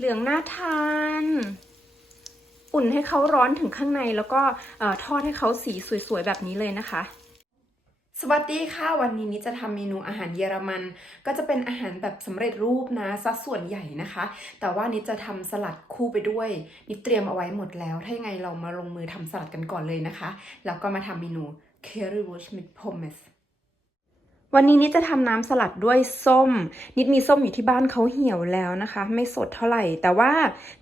เหลืองน่าทาน อุ่นให้เขาร้อนถึงข้างในแล้วก็ทอดให้เขาสีสวยๆแบบนี้เลยนะคะสวัสดีค่ะวันนี้นิดจะทำเมนูอาหารเยอรมัน ก็จะเป็นอาหารแบบสำเร็จรูปนะสัดส่วนใหญ่นะคะ แต่ว่านิดจะทำสลัดคู่ไปด้วยนิดเตรียมเอาไว้หมดแล้ว ถ้ายังไงเรามาลงมือทำสลัดกันก่อนเลยนะคะ แล้วก็มาทำเมนู Currywurst mit Pommes วันนี้นิดจะทำน้ำสลัดด้วยส้ม นิดมีส้มอยู่ที่บ้านเขาเหี่ยวแล้วนะคะ ไม่สดเท่าไหร่ แต่ว่า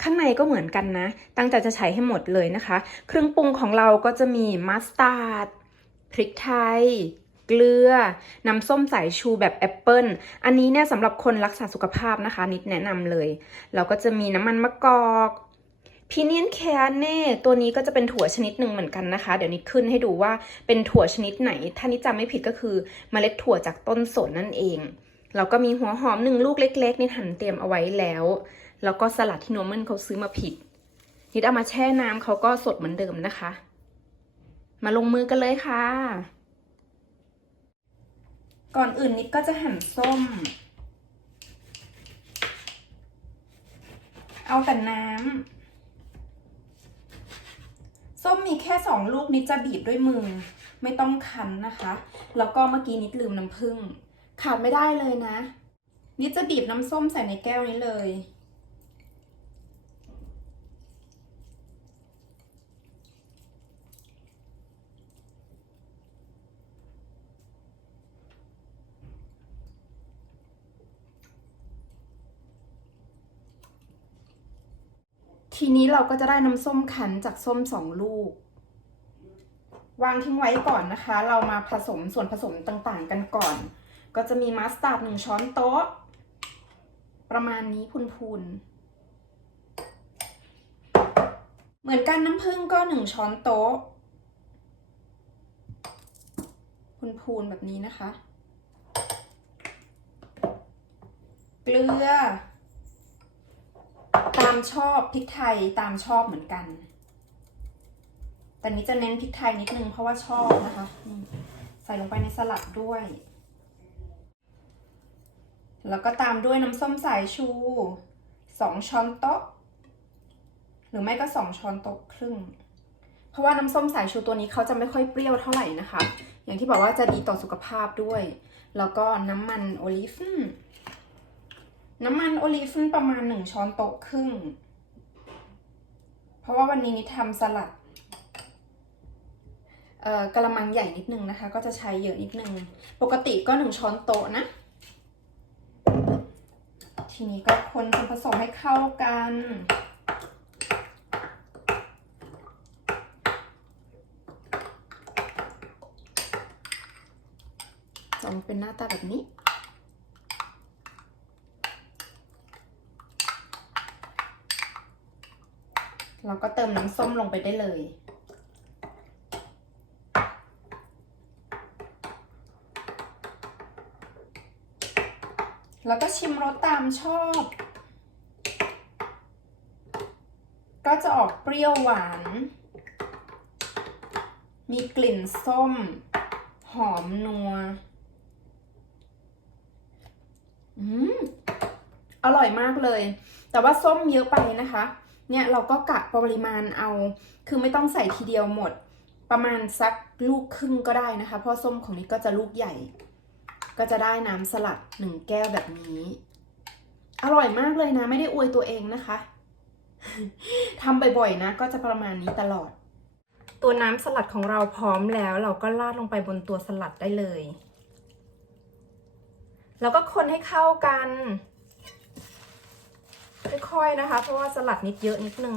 ข้างในก็เหมือนกันนะ ตั้งใจจะใช้ให้หมดเลยนะคะ เครื่องปรุงของเราก็จะมีมัสตาร์ดพริกไทย เกลือ น้ำส้มสายชูแบบแอปเปิลอันนี้เนี่ยสำหรับคนรักษาสุขภาพนะคะ นิดแนะนำเลย เราก็จะมีน้ำมันมะกอก พีเนียนแคเน่ตัวนี้ก็จะเป็นถั่วชนิดหนึ่งเหมือนกันนะคะ เดี๋ยวนิดขึ้นให้ดูว่าเป็นถั่วชนิดไหน ถ้านิดจำไม่ผิดก็คือเมล็ดถั่วจากต้นสนนั่นเองเราก็มีหัวหอมหนึ่งลูกเล็กๆนิดหั่นเตรียมเอาไว้แล้ว แล้วก็สลัดที่โนมันเขาซื้อมาผิด นิดเอามาแช่น้ำเขาก็สดเหมือนเดิมนะคะ มาลงมือกันเลยค่ะ ก่อนอื่นนิดก็จะหั่นส้ม เอาแต่น้ำ ส้มมีแค่สองลูกนิดจะบีบด้วยมือ ไม่ต้องคั้นนะคะ แล้วก็เมื่อกี้นิดลืมน้ำผึ้งขาดไม่ได้เลยนะ นิดจะบีบน้ำส้มใส่ในแก้วนี้เลย ทีนี้เราก็จะได้น้ำส้มคั้นจากส้มสองลูก วางทิ้งไว้ก่อนนะคะ เรามาผสมส่วนผสมต่างๆกันก่อน ก็จะมีมัสตาร์ดหนึ่งช้อนโต๊ะ ประมาณนี้พูนๆ เหมือนกันน้ำผึ้งก็หนึ่งช้อนโต๊ะพูนๆแบบนี้นะคะ เกลือ ตามชอบพริกไทยตามชอบเหมือนกัน แต่นี้จะเน้นพริกไทยนิดนึงเพราะว่าชอบนะคะ ใส่ลงไปในสลัดด้วย แล้วก็ตามด้วยน้ำส้มสายชูสองช้อนโต๊ะ หรือไม่ก็สองช้อนโต๊ะครึ่ง เพราะว่าน้ำส้มสายชูตัวนี้เขาจะไม่ค่อยเปรี้ยวเท่าไหร่นะคะ อย่างที่บอกว่าจะดีต่อสุขภาพด้วย แล้วก็น้ำมันโอลิฟ น้ำมันโอลิฟประมาณหนึ่งช้อนโต๊ะครึ่ง เพราะว่าวันนี้นิดทำสลัดเอ่อกระมังใหญ่นิดนึงนะคะ ก็จะใช้เยอะนิดนึง ปกติก็หนึ่งช้อนโต๊ะนะ ทีนี้ก็คนส่วนผสมให้เข้ากันจะออกมาเป็นหน้าตาแบบนี้ เราก็เติมน้ำส้มลงไปได้เลย แล้วก็ชิมรสตามชอบ ก็จะออกเปรี้ยวหวาน มีกลิ่นส้ม หอมนัว อืม อร่อยมากเลย แต่ว่าส้มเยอะไปนะคะ เนี่ยเราก็กะปริมาณเอา คือไม่ต้องใส่ทีเดียวหมด ประมาณสักลูกครึ่งก็ได้นะคะ เพราะส้มของนี้ก็จะลูกใหญ่ ก็จะได้น้ำสลัดหนึ่งแก้วแบบนี้ อร่อยมากเลยนะ ไม่ได้อวยตัวเองนะคะทำบ่อยๆนะ ก็จะประมาณนี้ตลอด ตัวน้ำสลัดของเราพร้อมแล้ว เราก็ราดลงไปบนตัวสลัดได้เลย แล้วก็คนให้เข้ากัน ค่อยๆนะคะ เพราะว่าสลัดนิดเยอะนิดนึง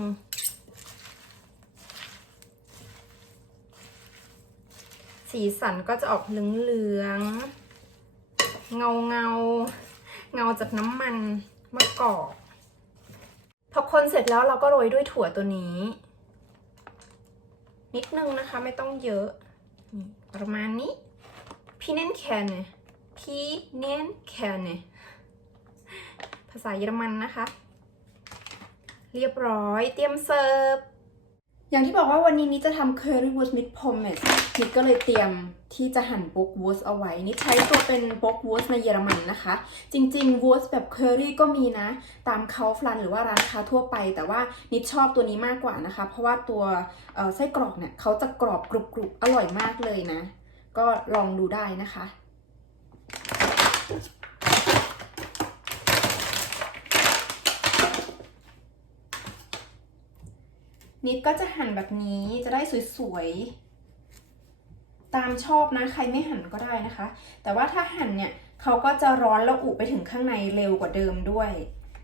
สีสันก็จะออกเหลืองๆ เงาเงาๆเงาจากน้ำมันมะกอกพอคนเสร็จแล้วเราก็โรยด้วยถั่วตัวนี้ นิดนึงนะคะไม่ต้องเยอะ ประมาณนี้พี่เน้นแคนเนี่ยพี่เน้นแคนเนี่ยภาษาเยอรมันนะคะ เรียบร้อย เตรียมเสิร์ฟ อย่างที่บอกว่าวันนี้นี้จะทำ curry wurst mit pommes นิดก็เลยเตรียมที่จะหั่นโป๊กวูสเอาไว้นิดใช้ตัวเป็นโป๊กวูสในเยอรมันนะคะ จริงๆวูสแบบเคอรี่ก็มีนะ ตามเคาฟลันหรือว่าร้านค้าทั่วไป แต่ว่านิดชอบตัวนี้มากกว่านะคะ เพราะว่าตัวไส้กรอกเนี่ยเขาจะกรอบกรุบๆ อร่อยมากเลยนะ ก็ลองดูได้นะคะ นิดก็จะหั่นแบบนี้จะได้สวยๆ ตามชอบนะ ใครไม่หั่นก็ได้นะคะ แต่ว่าถ้าหั่นเนี่ยเขาก็จะร้อนแล้วอุไปถึงข้างในเร็วกว่าเดิมด้วย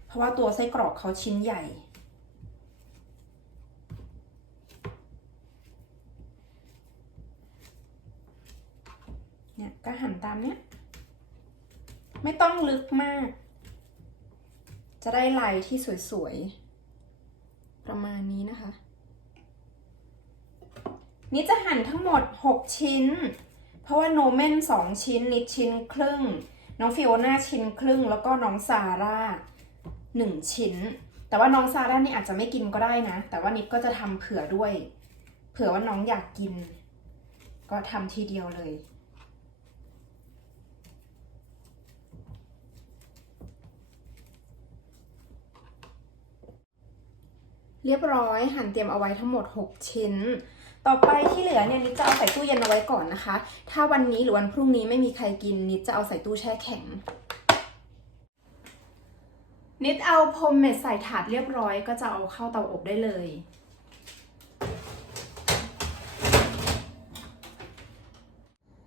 เพราะว่าตัวไส้กรอกเขาชิ้นใหญ่ เนี่ยก็หั่นตามเนี้ย ไม่ต้องลึกมาก จะได้ลายที่สวยๆ ประมาณนี้นะคะ นี่จะหั่นทั้งหมด 6 ชิ้น เพราะว่าโนเมน2 ชิ้น นิดชิ้นครึ่ง น้องฟิโอน่าชิ้นครึ่ง แล้วก็น้องซาร่า1 ชิ้น แต่ว่าน้องซาร่านี่อาจจะไม่กินก็ได้นะ แต่ว่านิดก็จะทำเผื่อด้วย เผื่อว่าน้องอยากกิน ก็ทำทีเดียวเลยเรียบร้อยหั่นเตรียมเอาไว้ทั้งหมด 6 ชิ้น ต่อไปที่เหลือเนี่ยนิดจะเอาใส่ตู้เย็นเอาไว้ก่อนนะคะ ถ้าวันนี้หรือวันพรุ่งนี้ไม่มีใครกินนิดจะเอาใส่ตู้แช่แข็ง นิดเอาพรมเม็ดใส่ถาดเรียบร้อย ก็จะเอาเข้าเตาอบได้เลย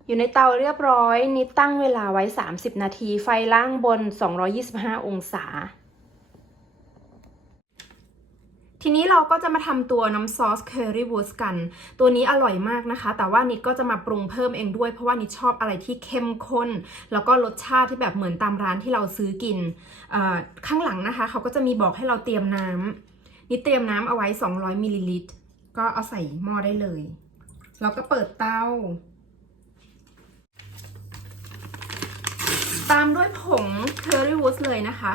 อยู่ในเตาเรียบร้อย นิดตั้งเวลาไว้ 30 นาที ไฟล่างบน 225 องศา ทีนี้เราก็จะมาทำตัวน้ำซอสเคอรี่วูสกัน ตัวนี้อร่อยมากนะคะ แต่ว่านิดก็จะมาปรุงเพิ่มเองด้วย เพราะว่านิดชอบอะไรที่เข้มข้น แล้วก็รสชาติที่แบบเหมือนตามร้านที่เราซื้อกิน ข้างหลังนะคะ เขาก็จะมีบอกให้เราเตรียมน้ำนิดเตรียมน้ำเอาไว้ 200มิลลิลิตร ก็เอาใส่หม้อได้เลยเราก็เปิดเตา ตามด้วยผงเคอรี่วูสเลยนะคะ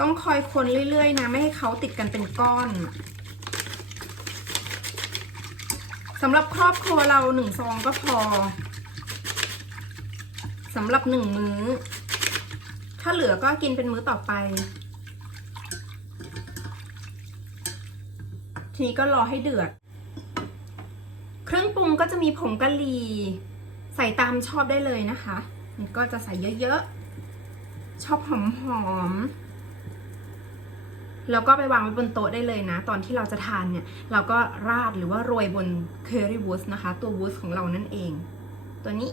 ต้องคอยคนเรื่อยๆนะ ไม่ให้เขาติดกันเป็นก้อนสำหรับครอบครัวเราหนึ่งซองก็พอสำหรับหนึ่งมื้อ ถ้าเหลือก็กินเป็นมื้อต่อไป ทีนี้ก็รอให้เดือด เครื่องปรุงก็จะมีผงกะหรี่ใส่ตามชอบได้เลยนะคะนี่ก็จะใส่เยอะๆ ชอบหอมๆ แล้วก็ไปวางไว้บนโต๊ะได้เลยนะ ตอนที่เราจะทานเนี่ย เราก็ราดหรือว่าโรยบนเคอรี่วูสนะคะ ตัววูสของเรานั่นเอง ตัวนี้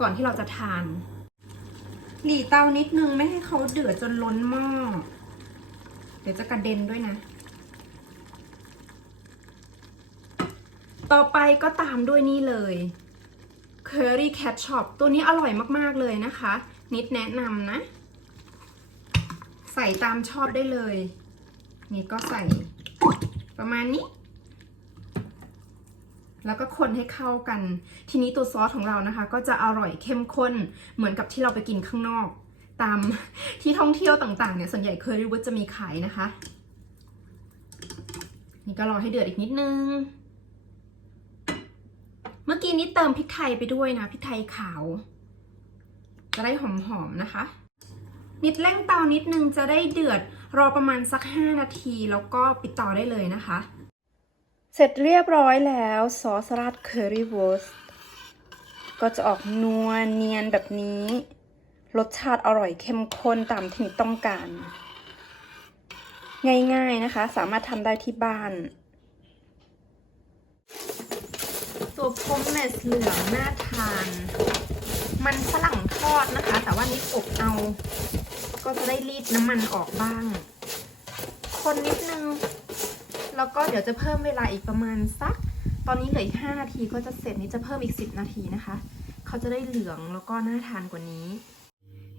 ก่อนที่เราจะทาน หลีเตานิดนึงไม่ให้เขาเดือดจนล้นหม้อ เดี๋ยวจะกระเด็นด้วยนะ ต่อไปก็ตามด้วยนี่เลย Curry Cat Shop ตัวนี้อร่อยมาก ๆ เลยนะคะ นิดแนะนำนะ ใส่ตามชอบได้เลย นี่ก็ใส่ประมาณนี้ แล้วก็คนให้เข้ากัน ทีนี้ตัวซอสของเรานะคะ ก็จะอร่อยเข้มข้นเหมือนกับที่เราไปกินข้างนอก ตามที่ท่องเที่ยวต่างๆเนี่ยส่วนใหญ่เคอรี่วูดจะมีขายนะคะ นี่ก็รอให้เดือดอีกนิดนึงเมื่อกี้นี้เติมพริกไทยไปด้วยนะพริกไทยขาว จะได้หอมๆนะคะ นิดเร่งเตานิดนึงจะได้เดือดรอประมาณสัก 5 นาที แล้วก็ปิดเตาได้เลยนะคะ เสร็จเรียบร้อยแล้วซอสราดเคอรี่วอสก็จะออกนัวเนียนแบบนี้ รสชาติอร่อยเข้มข้นตามที่นิดต้องการ ง่ายๆนะคะ สามารถทำได้ที่บ้านตัวพมเมสเหลืองน่าทาน มันฝรั่งทอดนะคะ แต่ว่านิดอบเอา ก็จะได้รีดน้ำมันออกบ้าง คนนิดนึง แล้วก็เดี๋ยวจะเพิ่มเวลาอีกประมาณสัก ตอนนี้เหลืออีก 5 นาทีก็จะเสร็จนิดจะเพิ่มอีก 10 นาทีนะคะ เขาจะได้เหลืองแล้วก็น่าทานกว่านี้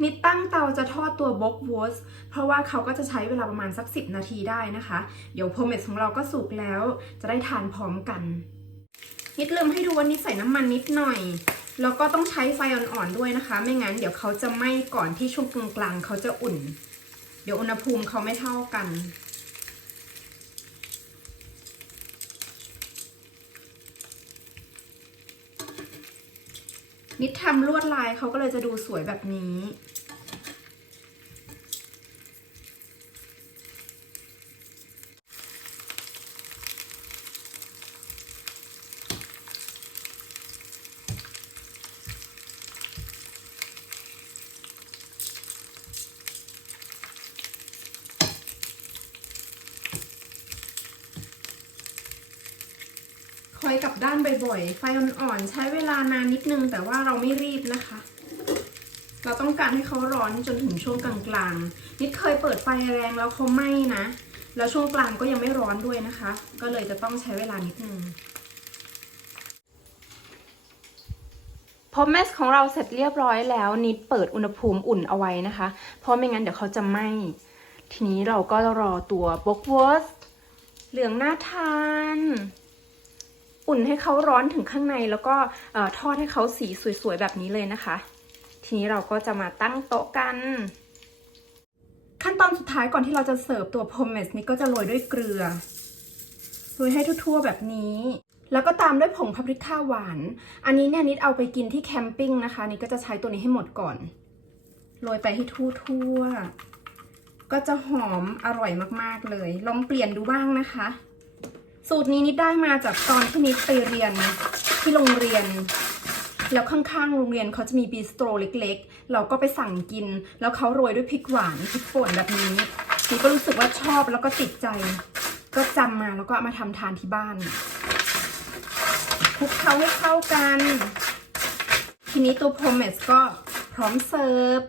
นิดตั้งเตาจะทอดตัวบ็อกวอสเพราะว่าเขาก็จะใช้เวลาประมาณสัก 10 นาทีได้นะคะ เดี๋ยวโพเมสของเราก็สุกแล้ว จะได้ทานพร้อมกัน นิดลืมให้ดูว่านิดใส่น้ำมันนิดหน่อย แล้วก็ต้องใช้ไฟอ่อนๆด้วยนะคะ ไม่งั้นเดี๋ยวเขาจะไหม้ก่อนที่ช่วงกลางๆเขาจะอุ่น เดี๋ยวอุณหภูมิเขาไม่เท่ากัน นิดทำลวดลายเขาก็เลยจะดูสวยแบบนี้ กลับด้านบ่อยๆ ไฟอ่อนๆ ใช้เวลานานนิดนึง แต่ว่าเราไม่รีบนะคะ เราต้องการให้เขาร้อนจนถึงช่วงกลางๆ นิดเคยเปิดไฟแรงแล้วเขาไหม้นะ แล้วช่วงกลางก็ยังไม่ร้อนด้วยนะคะ ก็เลยจะต้องใช้เวลานิดนึงพอเมสของเราเสร็จเรียบร้อยแล้วนิดเปิดอุณหภูมิอุ่นเอาไว้นะคะ เพราะไม่งั้นเดี๋ยวเขาจะไหม้ ทีนี้เราก็รอตัวบล็อกเวิร์สเหลืองน่าทาน อุ่นให้เขาร้อนถึงข้างในแล้วก็ทอดให้เขาสีสวยๆแบบนี้เลยนะคะ ทีนี้เราก็จะมาตั้งโต๊ะกัน ขั้นตอนสุดท้ายก่อนที่เราจะเสิร์ฟตัวพอมเมสนี้ก็จะโรยด้วยเกลือโรยให้ทั่วๆแบบนี้แล้วก็ตามด้วยผงพาปริก้าหวาน อันนี้เนี่ยนิดเอาไปกินที่แคมปิ้งนะคะนิดก็จะใช้ตัวนี้ให้หมดก่อน โรยไปให้ทั่วๆ ก็จะหอมอร่อยมากๆเลย ลองเปลี่ยนดูบ้างนะคะ สูตรนี้นิดได้มาจากตอนที่นิดไปเรียนที่โรงเรียน แล้วข้างๆโรงเรียนเขาจะมีบิสโตรเล็กๆ เราก็ไปสั่งกิน แล้วเขาโรยด้วยพริกหวานพริกป่นแบบนี้นิดก็รู้สึกว่าชอบแล้วก็ติดใจ ก็จำมาแล้วก็เอามาทำทานที่บ้านคลุกเคล้าให้เข้ากัน ทีนี้ตัวโพเมสก็พร้อมเสิร์ฟ